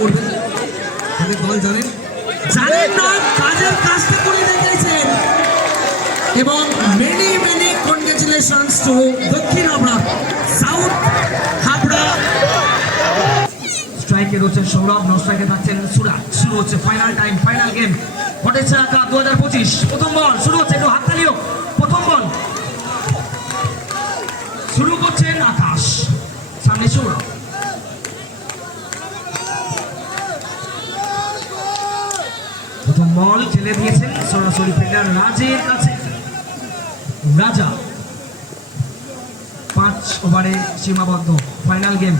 করবেন তাদের দল জানেন না কাজের কাজটা করে দেখিয়েছেন এবং মেনি মেনি কনগ্রাচুলেশনস টু দক্ষিণ হাবড়া সাউথ হাবড়া। স্ট্রাইকে রয়েছেন সৌরভ, নন স্ট্রাইকে থাকছেন সুরাজ। শুরু হচ্ছে ফাইনাল টাইম, ফাইনাল গেম ফটেছা কাপ 2025। প্রথম বল শুরু হচ্ছে, একটু হাততালিও। প্রথম বল শুরু করছেন আকাশ, সামনে সৌরভ। প্রথম বল খেলে দিয়েছেন সরাসরি ফিল্ডার রাজের কাছে। রাজা 5 ওভারে সীমাবদ্ধ, ফাইনাল গেম।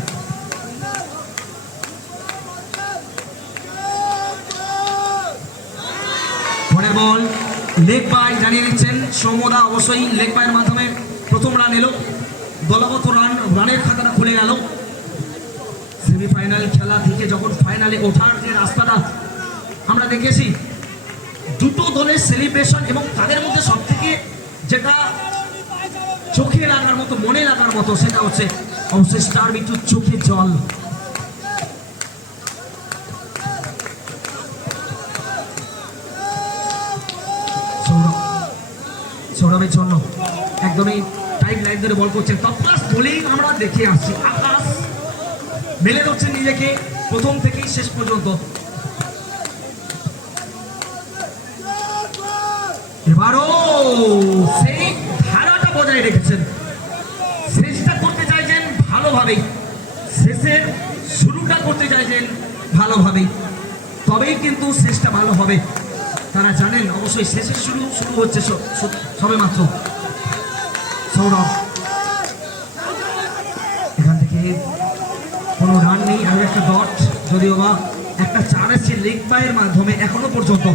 পরের বল লেগ বাই জানিয়ে দিচ্ছেন সৌমদা। অবশ্যই লেগ বাইয়ের মাধ্যমে প্রথম রান এলো, দলগত রানের খাতাটা খুলে গেল। সেমিফাইনাল খেলা থেকে যখন ফাইনালে ওঠার যে রাস্তাটা আমরা দেখেছি, দুটো দলের সেলিব্রেশন এবং তাদের মধ্যে সব থেকে যেটা চোখে লাগার মতো, মনে লাগার মতো, সেটা হচ্ছে অবশ্যই স্টার বিটুর চোখে জল। সৌরভের জন্য একদমই টাইট লাইন ধরে বল করছেন। টপ ক্লাস বোলিং আমরা দেখে আসছি। আকাশ মেলে ধরছেন নিজেকে প্রথম থেকেই শেষ পর্যন্ত। এবারও সেই ধারাটা বজায় রেখেছেন, শেষটা করতে চাইছেন ভালোভাবেই, শেষের শুরুটা করতে চাইছেন ভালোভাবেই, তবেই কিন্তু শেষটা ভালো হবে। তারা জানেন অবশ্যই শেষের শুরু হচ্ছে সবে মাত্র। সৌরভ এখান থেকে কোনো রান নেই, আর একটা ডট, যদিও বা একটা 4 এসছে লেগ বাইয়ের মাধ্যমে এখনো পর্যন্ত।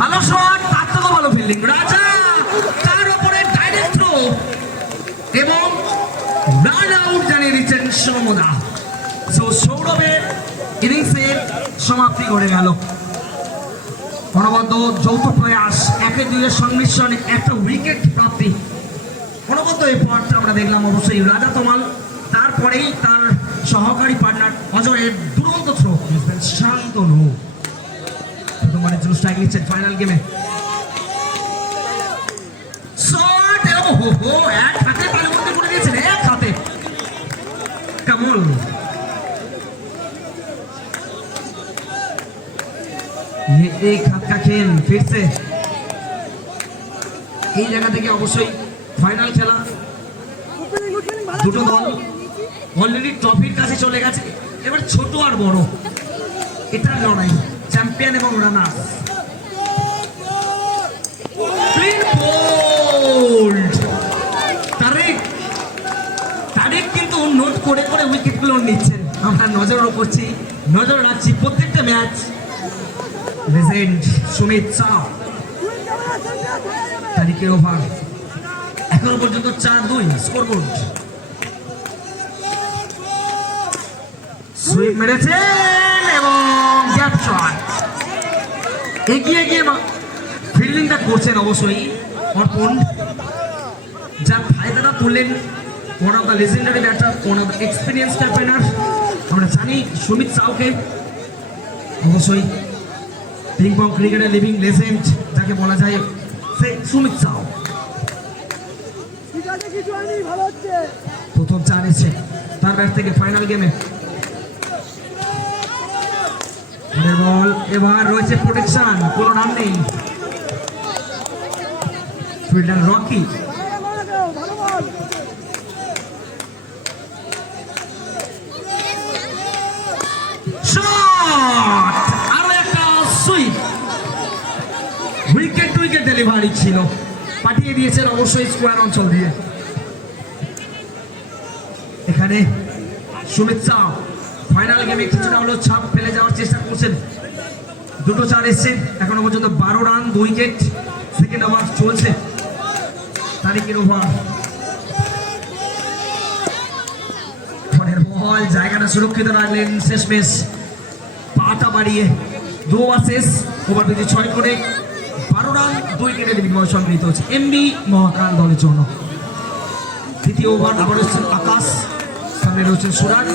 ভালো শট, তার থেকেও ভালো ফিল্ডিং। রাজা তার উপরে ডাইরেক্ট থ্রো এবং রান আউট জানিয়ে দিচ্ছেন সৌমদা। সৌরভের ইনিংসের সমাপ্তি করে গেল। অনবদ্য যৌথ প্রয়াস, 1-2 সংমিশ্রণে একটা উইকেট প্রাপ্তি। অনবদ্য এই পয়েন্টটা আমরা দেখলাম অবশ্যই রাজা তমাল, তারপরেই তার সহকারী পার্টনার অজয়ের দুরন্ত থ্রো। শান্তনু প্রথমবারের জন্য স্ট্রাইক নিচ্ছেন ফাইনাল গেমে। শট, ওহো, এক হাতে পালবন্দি করে দিয়েছেন, এক হাতে। কমল एक हाथ का खेल फिर से এই জায়গা থেকে অবশ্যই ফাইনাল খেলা। দুটো দল অলরেডি ট্রফির কাছে চলে গেছে, এবার ছোট আর বড় এটার লড়াই, চ্যাম্পিয়ন এবং রানার। তারেক কিন্তু নোট করে করে উইকেটগুলো নিচ্ছেন, আমরা নজর করছি, নজর রাখছি প্রত্যেকটা ম্যাচ। লেজেন্ড সুমিত সাউ তারিখের ওভার এখনো পর্যন্ত 4-2 স্কোরবোর্ড। সুইপ মেরেছেন এবং গ্যাপ শট, এগিয়ে গিয়ে ফিল্ডিংটা করছেন অবশ্যই অর্পণ, যার ফায়দাটা তুললেন one of the legendary batter, one of the experience ক্যাপ্টেনার। আমরা জানি সুমিত সাউকে অবশ্যই পিং পং ক্রিকেটের লিভিং লেজেন্ড যাকে বলা যায়, সেই সুমিত সাউ। প্রথম 4 এসছে তার ব্যাট থেকে ফাইনাল গেমে। বল এবার রয়েছে প্রোটেকশন, কোনো নাম নেই। ফিল্ডার রকি উইকেট ডেলিভারি ছিল, পাঠিয়ে দিয়েছেন অবশ্যই স্কোয়ার অঞ্চল দিয়ে। এখানে সুমিত সাউ ফাইনাল গেমে কিছুটা হলো ছাপ ফেলে যাওয়ার চেষ্টা করছেন। দুটো 4 এসছে, এখনো পর্যন্ত 12 রান 2 উইকেট। সেকেন্ড ওভার চলছে, তারিখের ওভার। পরের বল জায়গাটা সুরক্ষিত রাখলেন শেষমেশ, পাটা বাড়িয়ে 2 ওভার শেষ। ওভার পিছে 6 করে 12 রান 2 উইকেটের বিনিময়ে সংগৃহীত হচ্ছে এমবি মহাকাল দলের জন্য। দ্বিতীয় ওভার আবার হচ্ছেন আকাশ, সামনে রয়েছেন সুরাজ।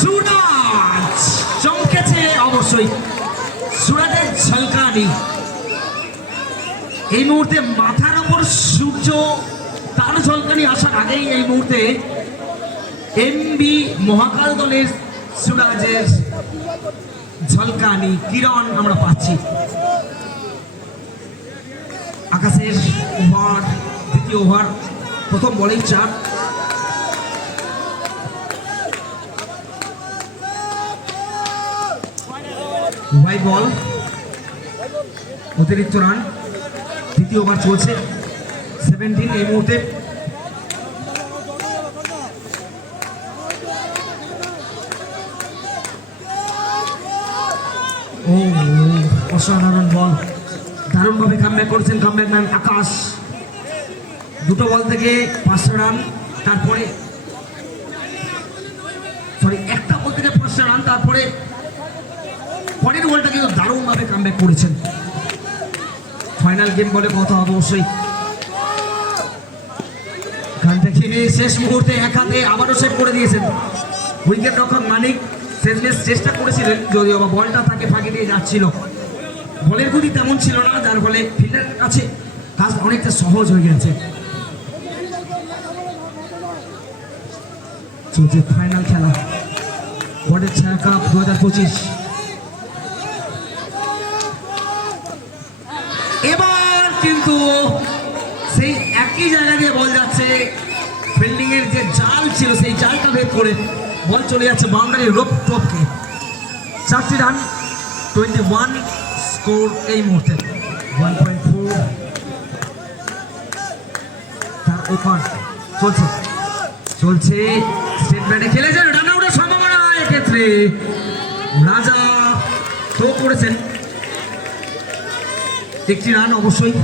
সুরাজ চমকেছে অবশ্যই, সুরাজের ঝলকানি। এই মুহূর্তে মাথার ওপর সূর্য, তার ঝলকানি আসার আগেই এই মুহূর্তে এমবি মহাকাল দলের সুরাজের ঝলকানি কিরণ আমরা পাচ্ছি। আকাশের ওভার, দ্বিতীয় ওভার, প্রথম বলেই 4। হোয়াইট বল, অতিরিক্ত রান। দ্বিতীয় ওভার চলছে, 17 এই মুহূর্তে। ও অসাধারণ বল, দারুণভাবে কামব্যাক করেছেন কামব্যাক ম্যান আকাশ। দুটো বল থেকে 5টা রান, তারপরে একটা বল থেকে 5টা রান, তারপরে পরের বলটা কিন্তু দারুণভাবে কামব্যাক করেছেন। ফাইনাল গেম বলে কথা হবে অবশ্যই। এখান থেকে শেষ মুহূর্তে এক হাতে আবারও সেভ করে দিয়েছেন উইকেট রক্ষক মানিক। শেষমেশ চেষ্টা করেছিলেন, যদিও বা বলটা তাকে ফাঁকি দিয়ে যাচ্ছিল, বলের গতি তেমন ছিল না, যার ফলে ফিল্ডারের কাছে কাজ অনেকটা সহজ হয়ে গেছে। চলছে ফাইনাল খেলা, ওয়ার্ল্ড ছায়া কাপ 2025। এবার কিন্তু সেই একই জায়গা দিয়ে বল যাচ্ছে, ফিল্ডিং এর যে জাল ছিল সেই জালটা ভেদ করে বল চলে যাচ্ছে বাউন্ডারি রোপ টপকে। 4টি রান, 21 স্কোর এই মুহূর্তে। 1.4 তার ওভার চলছে স্টেট ব্যাটে খেলেছেন, রান আউটের সম্ভাবনা এক্ষেত্রে রাজা থ্রো করেছেন 1টি রান। অবশ্যই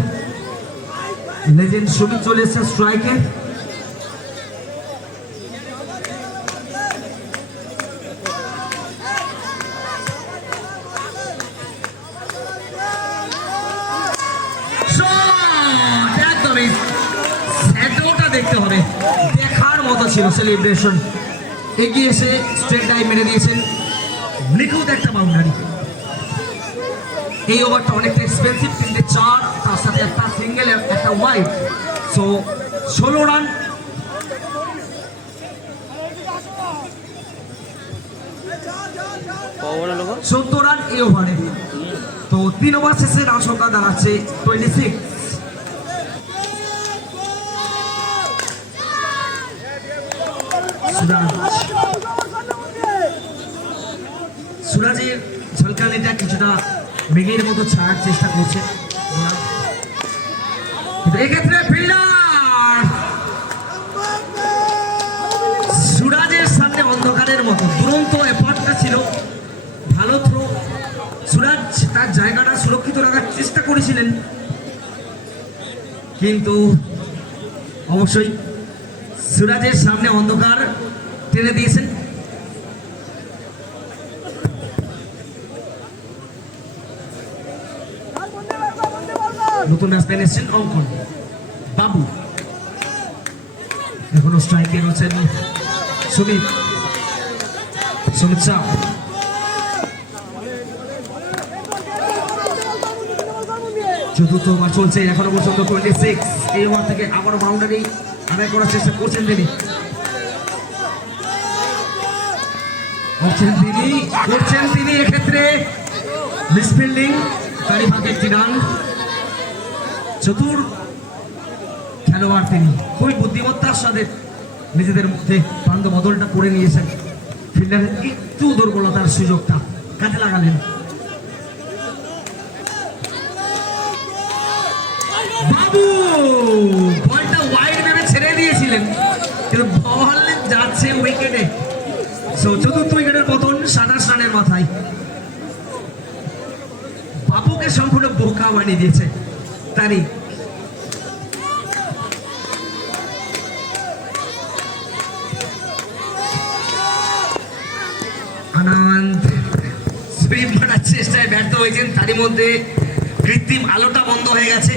লেজেন্ড সুমিত চলে এসেছে স্ট্রাইকে। দেখতে হবে, দেখার মতো ছিল সেলিব্রেশন। এগিয়ে এসে স্ট্রেট ডাইভ মেরে দিয়েছেন, নিখুঁত একটা বাউন্ডারি। এই ওভারটা অনেকটা এক্সপেন্সিভ, 3টে 4, তার সাথে একটা সিঙ্গেল, একটা ওয়াইড। So 16 run. সত্তর রান এই ওভারে। তো 3 ওভার শেষে রান সংখ্যা দাঁড়াচ্ছে 26। সুরাজের ঝলকানিটা কিছুটা মেঘের মতো ছাড়ার চেষ্টা করছে, কিন্তু এক্ষেত্রে ফিল্ডার সুরাজের সামনে অন্ধকারের মতো। দুরন্ত এফর্টটা ছিল, ভালো থ্রো। সুরাজ তার জায়গাটা সুরক্ষিত রাখার চেষ্টা করেছিলেন, কিন্তু অবশ্যই সুরাজের সামনে অন্ধকার টেনে দিয়েছেন। নতুন ব্যাটসম্যান এসেছেন অঙ্কন বাবু, এখনো স্ট্রাইকে রয়েছেন সুমিত শাহ। চতুর্থ ওভার চলছে, এখনো পর্যন্ত 26। এই ওভার থেকে আবারও বাউন্ডারি আদায় করার চেষ্টা করছেন তিনি। এক্ষেত্রে মিসফিল্ডিং, তারই ফাঁকে 1টি রান। চতুর খেলোয়াড় তিনি, খুবই বুদ্ধিমত্তার সাথে নিজেদের মধ্যে প্রান্ত বদলটা করে নিয়েছেন। ফিল্ডারের একটু দুর্বলতার সুযোগটা কাজে লাগালেন। বাবু বলটা ওয়াইড ভেবে ছেড়ে দিয়েছিলেন, কিন্তু বল যাচ্ছে উইকেটে। চতুর্থ উইকেটের পতন 27 রানের মাথায়। বাবুকে সম্পূর্ণ বোকা বানিয়ে দিয়েছে তারই। আনন্দ সুইপ করার চেষ্টায় ব্যর্থ হয়েছেন, তারই মধ্যে কৃত্রিম আলোটা বন্ধ হয়ে গেছে।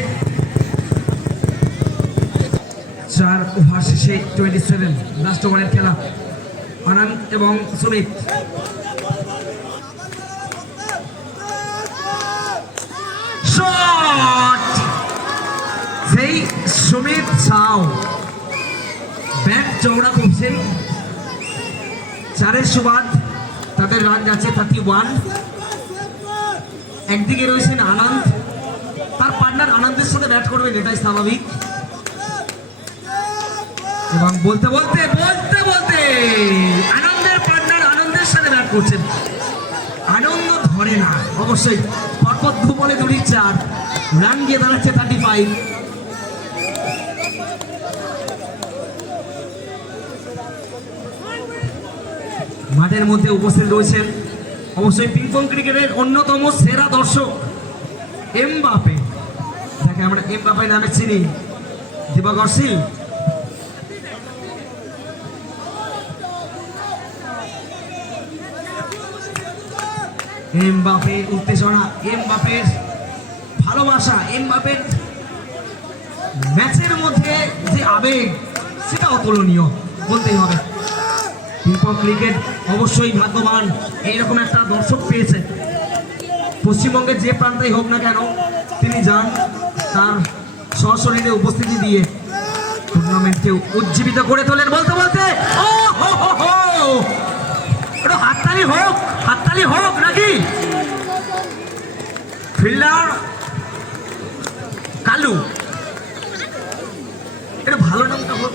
4 ওভার শেষে 27 লাস্ট ওভারের খেলা। আনন্দ এবং সুমিত। শট! সেই সুমিত সাউ ব্যাট চওড়া করছেন। 4 সুবাদ তাদের রান যাচ্ছে 31। একদিকে রয়েছেন আনন্দ, তার পার্টনার আনন্দের সাথে ব্যাট করবেন, এটাই স্বাভাবিক। এবং বলতে বলতে আনন্দের পার্টনার আনন্দের সাথে ব্যাট করছেন। আনন্দ ধরে না অবশ্যই। পরপর 2 বলে 2 4 রান গিয়ে দাঁড়াচ্ছে 35। মাঠের মধ্যে উপস্থিত রয়েছেন অবশ্যই পিংপং ক্রিকেটের অন্যতম সেরা দর্শক এমবাপে, যাকে আমরা এমবাপে নামে চিনি, দিবাকর সিং। এমবাপে উত্তেজনা, এমবাপের ভালোবাসা, এমবাপের ম্যাচের মধ্যে যে আবেগ, সেটা অতুলনীয় বলতেই হবে। পিংপং ক্রিকেট অবশ্যই ভাগ্যবান এইরকম একটা দর্শক পেয়েছে। পশ্চিমবঙ্গের যে প্রান্তেই হোক না কেন তিনি যান তার সশরীরে উপস্থিতি দিয়ে টুর্নামেন্টকে উজ্জীবিত করে তোলেন। বলতে বলতে হাততালি হোক নাকি? ফিল্ডার কালু, এটা ভালো নামটা হোক।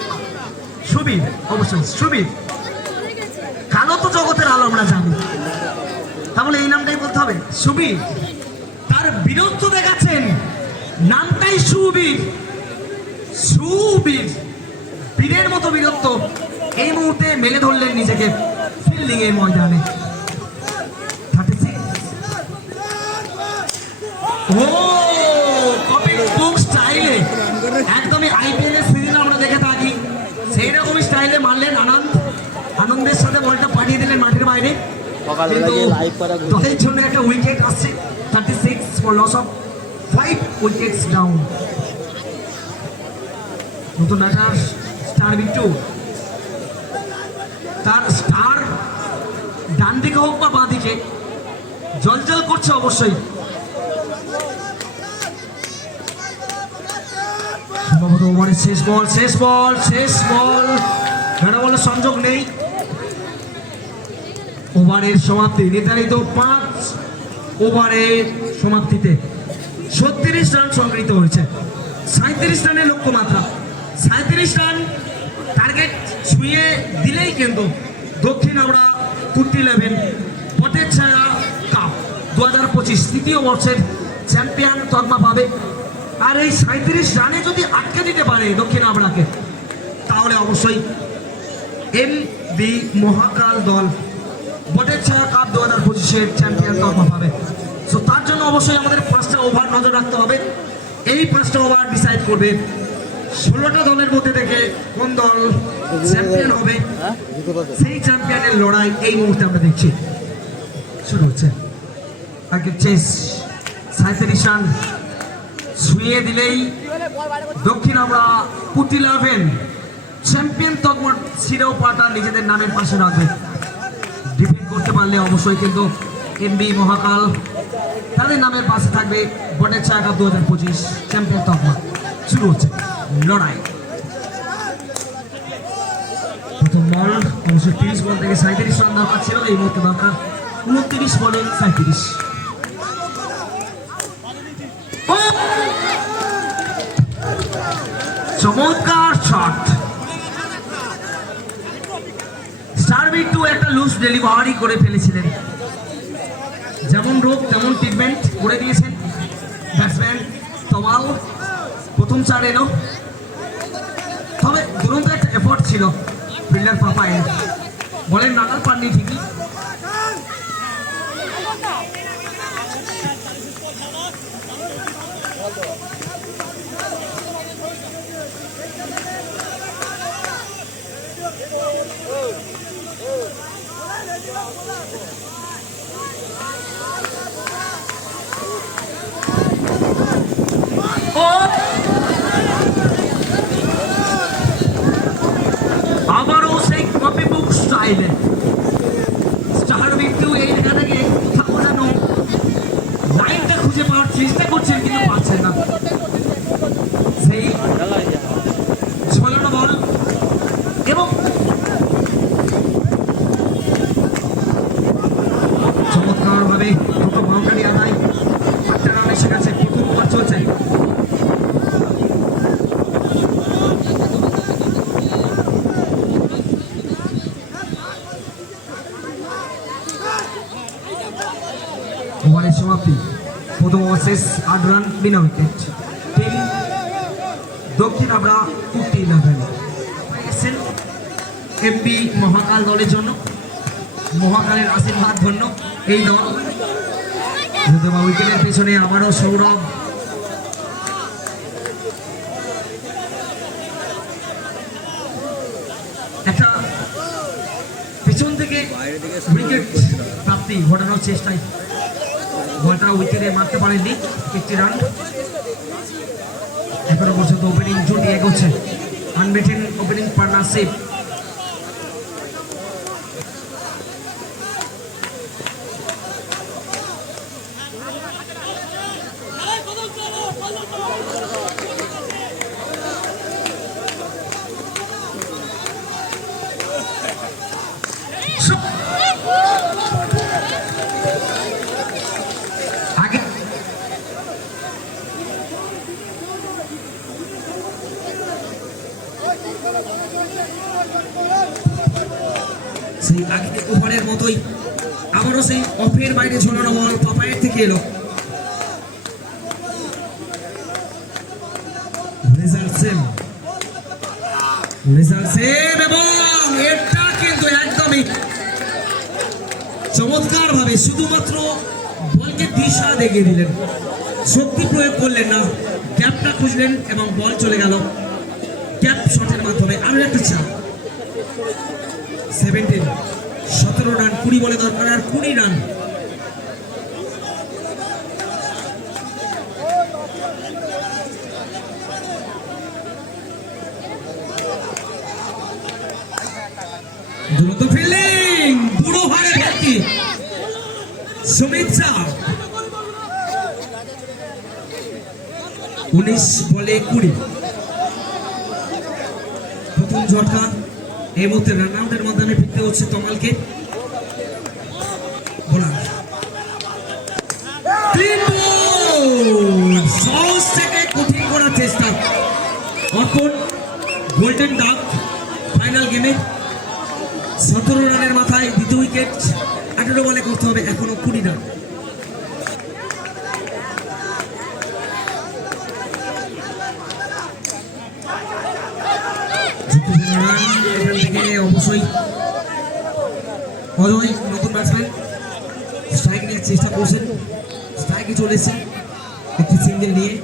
সুবীর, অবশ্যই সুবীর। কালো তো জগতের আলো আমরা জানি, তাহলে এই নামটাই বলতে হবে সুবীর। তার বীরত্ব দেখাচ্ছেন, নামটাই সুবীর। সুবীর বীরের মতো বীরত্ব এই মুহূর্তে মেলে ধরলেন নিজেকে ফিল্ডিং এর ময়দানে। 36। ও কপিং বুক স্টাইলে, একদমই আইপিএল এর সিজন আমরা দেখে থাকি সেই রকমই স্টাইলে মারলেন আনন্দ। আনন্দের সাথে বলটা পাঠিয়ে দিলেন মাঠের বাইরে, কিন্তু দলের জন্য একটা উইকেট আসছে। 36 for loss of 5 wickets down. নতুন ব্যাটার স্টার বিট্টু, তার স্টার ডান দিকে হোক বা বাঁ দিকে জলজল করছে অবশ্যই। সম্ভবত ওভারের শেষ বল ঘাটা বলে সংযোগ নেই। ওভারের সমাপ্তি নির্ধারিত 5 ওভারের সমাপ্তিতে 36 রান সংগৃহীত হয়েছে। 37 রানের লক্ষ্যমাত্রা। 37 রান টার্গেট ছুঁয়ে দিলেই কিন্তু দক্ষিণ হাওড়া কুর্তি 11 পটের ছায়া কাপ 2025 তৃতীয় বর্ষের চ্যাম্পিয়ন তকমা পাবে। আর এই 37 রানে যদি আটকে দিতে পারে দক্ষিণ হাওড়াকে, তাহলে অবশ্যই এমবি মহাকাল দল বটের ছায়া কাপ 2025-এর চ্যাম্পিয়ন তকমা পাবে। সো তার জন্য অবশ্যই আমাদের 5টা ওভার নজর রাখতে হবে। এই 5টা ওভার ডিসাইড করবে 16টা দলের মধ্যে থেকে কোন দল চ্যাম্পিয়ন হবে। সেই চ্যাম্পিয়নের লড়াই এই মুহূর্তে আমরা দেখছি শুরু হচ্ছে। আগে চেস 37 রান ছুঁয়ে দিলেই দক্ষিণ হাওড়া কুর্তি 11 চ্যাম্পিয়ন তকমার শিরোপাটা নিজেদের নামের পাশে রাখবে। ডিফেন্ড করতে পারলে অবশ্যই কিন্তু এমবি মহাকাল তাদের নামের পাশে থাকবে বটের ছায়া কাপ 2025 চ্যাম্পিয়ন তকমা। শুরু হচ্ছে লড়াই। প্রথম বল অবশ্যই 30 বল থেকে 37 রান দরকার ছিল, এই মুহূর্তে দরকার 29 বলে 37। চমৎকার শট। স্টার বিট্টু একটা লুজ ডেলিভারি করে ফেলেছিলেন, যেমন রোগ তেমন ট্রিটমেন্ট করে দিয়েছেন ব্যাটসম্যান তমাল। প্রথম 4 এলো, তবে দুরন্ত একটা এফোর্ট ছিল ফিল্ডার পাপায়ের। বলের নাগাল পাননি ঠিকই, খুঁজে পাওয়ার চেষ্টা করছেন কিন্তু পাচ্ছেন না। সেই 16 বল এবং চমৎকার ভাবে দুটো বাউন্ডারি আদায়, 8টা রান এসে গেছে। প্রথম ওভার চলছে। ওভারের সমাপ্তি, প্রথম ওভার শেষ, 8 রান বিনা উইকেট। টিম দক্ষিণ আবরা 11 এসেছেন এমপি মহাকাল দলের জন্য। মহাকালের আশীর্বাদ ধন্য এই দল। উইকেটের পেছনে আবারও সৌরভ, একটা পেছন থেকে উইকেট প্রাপ্তি ঘটানোর চেষ্টায় বলটা উইকেটে মারতে পারেননি। 50 রান। এখনো পর্যন্ত ওপেনিং জুটি এগোচ্ছে, আনবেটেন ওপেনিং পার্টনারশিপ। আগে সেই আগে ওভারের মতোই আবারও সেই অফের বাইরে ঝোলানো বল পাপায়ের থেকে এলো। রেজাল্ট সেভ এবং এটা কিন্তু একদমই চমৎকার ভাবে শুধুমাত্র বলকে দিশা দেখিয়ে দিলেন, শক্তি প্রয়োগ করলেন না, ক্যাপটা খুঁজলেন এবং বল চলে গেল ক্যাপ শটের মাধ্যমে। আরো একটা চাপ, 17 রান, 20 বলে দরকার আর 20 রান। দ্রুত ফিল্ডিং, বুড়ো হারে ভর্তি সুমিত শাহ। 19 বলে 20, প্রথম ঝটকা। এই মুহূর্তে রান আউটের মাধ্যমে ফিরতে হচ্ছে তমালকে। সহজ থেকে কঠিন করার চেষ্টা অর্পণ। গোল্ডেন ডাক ফাইনাল গেমে 17 রানের মাথায় দ্বিতীয় উইকেট। 18 বলে করতে হবে এখনো 20 রান। এখান থেকে অবশ্যই অজয় নতুন ব্যাটসম্যান স্ট্রাইক নেওয়ার চেষ্টা করছেন, স্ট্রাইকে চলেছেন একটি সিঙ্গেল নিয়ে।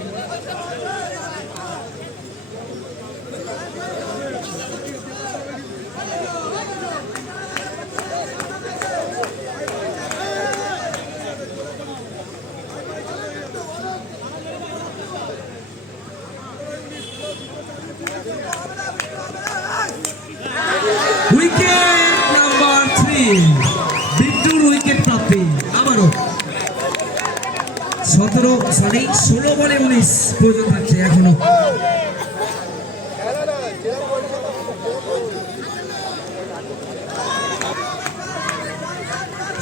উইকেট নাম্বার 3, বিট্টুর উইকেট প্রাপ্তি। আবারও 16 বলে 19 প্রয়োজন থাকছে এখনো।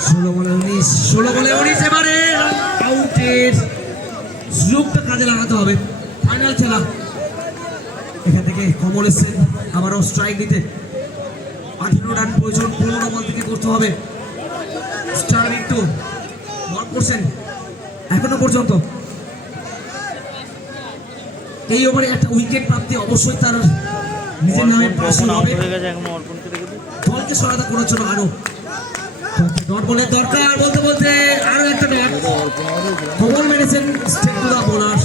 16 বলে 19 এবারে আউটের সুযোগটা কাজে লাগাতে হবে। ফাইনাল খেলা, এখান থেকে কমল এসছে আবারও স্ট্রাইক দিতে। 18 রান প্রয়োজন, 15 বল থেকে করতে হবে। স্টার বিট্টু বল করছেন এখনো পর্যন্ত। এই ওভারে একটা উইকেট প্রাপ্তি অবশ্যই তার নিজের নামে পাশে হবে। দলকে সহায়তা করার জন্য আরো ডট বলের দরকার। বলতে বলতে আরো একটা ডট কমল মেরেছেন স্টেট টু দা বোলার।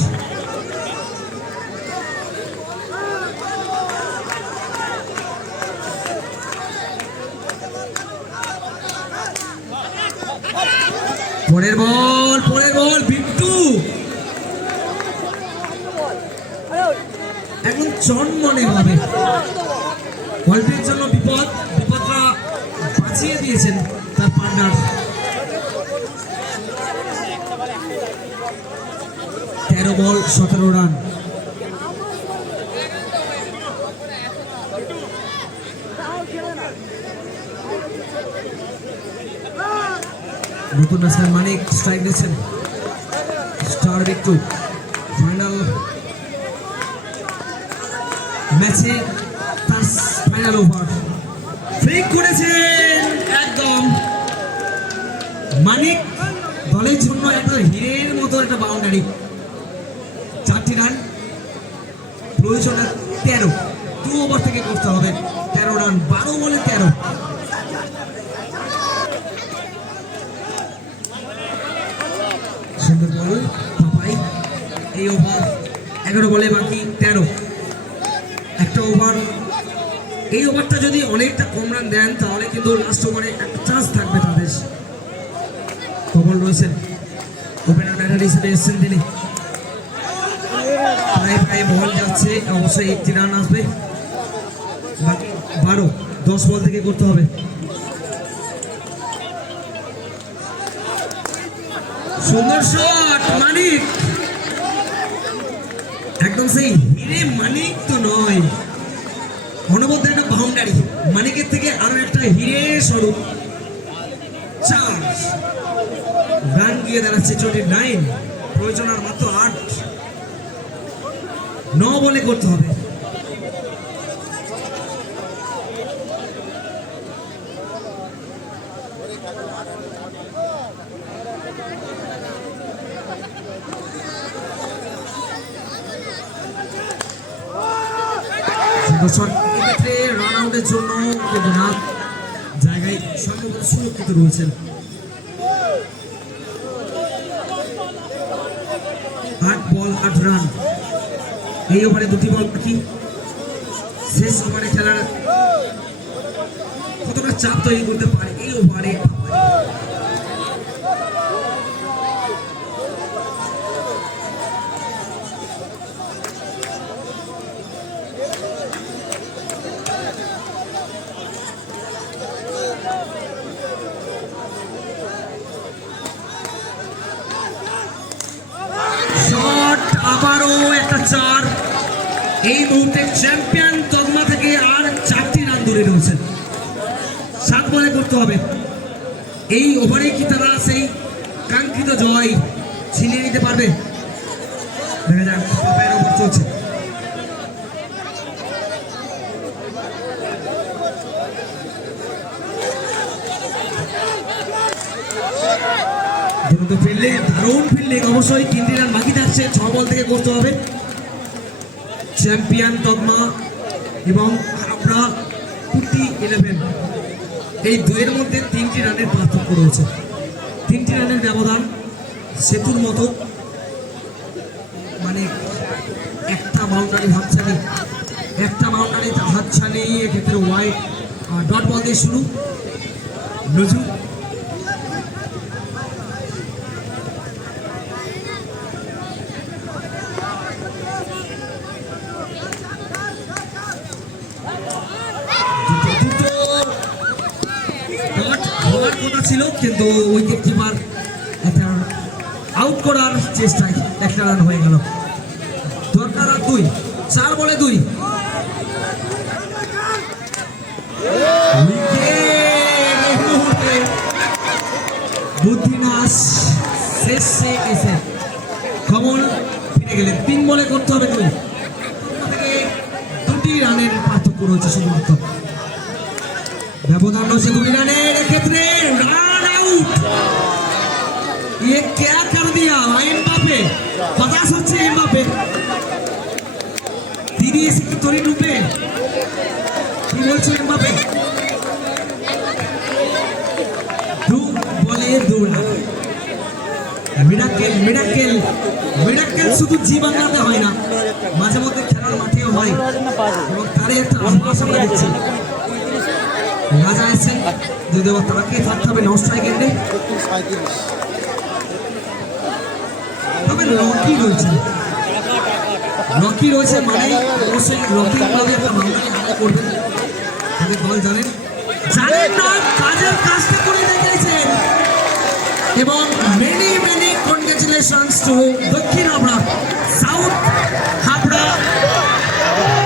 পরের বল বিট্টু এখন জন্মনে ভাবে গল্পের জন্য বিপদটা বাঁচিয়ে দিয়েছেন তার পার্টনার। 13 বল 17 রান। নতুন ব্যাটসম্যান মানিক স্ট্রাইক দিচ্ছেন। স্টার বিট্টু ফাইনাল ম্যাচে তার ফাইনাল ওভার ফেক করেছেন একদম। মানিক দলের জন্য একটা হিরের মতো একটা বাউন্ডারি। 4টি রান, প্রয়োজন 13, 2 ওভার থেকে করতে হবে। 13 রান, 12 বলে 13। সুন্দর বল পাপাই। এই ওভার 11 বলে বাকি 13। একটা ওভার, এই ওভারটা যদি অনেকটা কম রান দেন তাহলে কিন্তু লাস্ট ওভারে একটা চান্স থাকবে তাদের। কমল রয়েছেন ওপেনার ব্যাটার হিসেবে এসেছেন তিনি। প্রায় প্রায় বল যাচ্ছে, অবশ্যই 1টি রান আসবে। বাকি 12, 10 বল থেকে করতে হবে। সুন্দর শট মানিক, একদম সেই হিরে মানিক তো নয়, অনবদ্য একটা বাউন্ডারি। মানিকের থেকে আরো একটা হিরে স্বরূপ। 4 রান গিয়ে দাঁড়াচ্ছে 29, প্রয়োজন আর মাত্র 8। 9 বলে করতে হবে। রান আউটের জন্য কিন্তু না, জায়গায় সম্ভবত সুরক্ষিত রয়েছেন। 8 বল 8 রান। এই ওভারে 2টি বল বাকি। শেষ ওভারে খেলার কতটা চাপ তৈরি করতে পারে এই ওভারে। আবারও একটা 4। এই মুহূর্তে চ্যাম্পিয়ন তকমা থেকে আর 4টি রান দূরে রয়েছেন। 7 বলে করতে হবে। এই ওভারে কি তারা সেই কাঙ্ক্ষিত জয় ছিনিয়ে নিতে পারবে? দেখা যাক। পাপায়ের ওভার চলছে। ফিল্ডিং, দারুণ ফিল্ডিং। অবশ্যই 3টি রান বাকি থাকছে। 6 বল থেকে করতে হবে। চ্যাম্পিয়ন তকমা এবং হাবড়া কুর্তি 11, এই দুয়ের মধ্যে 3টি রানের পার্থক্য রয়েছে। 3টি রানের ব্যবধান সেতুর মতো। মানে একটা বাউন্ডারি হাতছানি, একটা বাউন্ডারি হাতছানি। এক্ষেত্রে ওয়াইড ডট বল দিয়ে শুরু। নজরুল ছিল, কিন্তু উইকেট কিপার একটা আউট করার চেষ্টায় 1টা রান হয়ে গেল। দরকার আর 2। 4 বলে 2। বুদ্ধিনাশ শেষে এসে কমল ফিরে গেলেন। 3 বলে করতে হবে 2। থেকে 2টি রানের পার্থক্য রয়েছে শুধুমাত্র। ব্যবধান রয়েছে 2 রানের। এক্ষেত্রে রান আউট। ये क्या कर दिया एम्बापे? हताश হচ্ছে এমবাপে। তিনি এসে কি তরি রূপে কি বলছে এমবাপে? 2 বলে 2 রান। মিরাকেল মিরাকেল মিরাকেল শুধু জীবনাতে হয় না, মাঝে মধ্যে খেলার মাঠেও হয়। এবং তারই একটা আভাস আমরা দেখছি। রাজা এসেছেন, যদিও তাকে থাকতে হবে নন স্ট্রাইক এন্ডে। তবে রকি রয়েছে, রকি রয়েছে মানে অবশ্যই রকি ভাবে একটা বাউন্ডারি হাতে করবেন। তাদের দল জানেন জানেন না, কাজের কাজটা করে দেখিয়েছেন। এবং many many congratulation runs to Dakhin Abra. South